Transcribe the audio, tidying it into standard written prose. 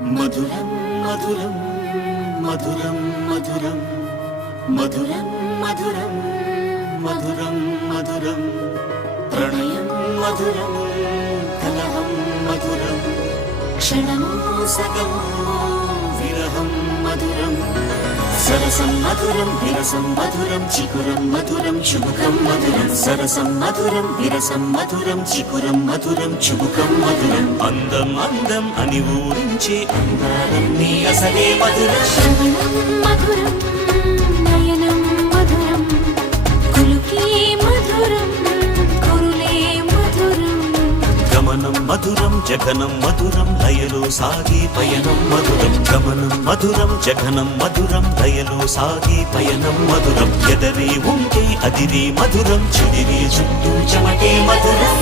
మధురం మధురం మధురం మధురం మధురం మధురం మధురం మధురం ప్రణయం మధురం కలహం మధురం క్షణమో సగమో విరహం మధురం సరసం మధురం విరసం మధురం చికురం మధురం చుబుకం మధురం సరసం మధురం విరసం మధురం చికురం మధురం చుబుకం మధురం అందం అందం అని ఊరించే అందాలన్నీ అసలే మధురం శ్రవణం మధురం నయనం మధురం కులుకే మధురం కురులే మధురం గమనం మధురం జగనం మధురం లయలో సాగే పయనం మధురం గమనం మధురం జగనం మధురం లయలో సాగే పయనం మధురం ఎదరే ఉంటే అదిరే మధురం చెదిరే చుట్టూ చెమటే మధురం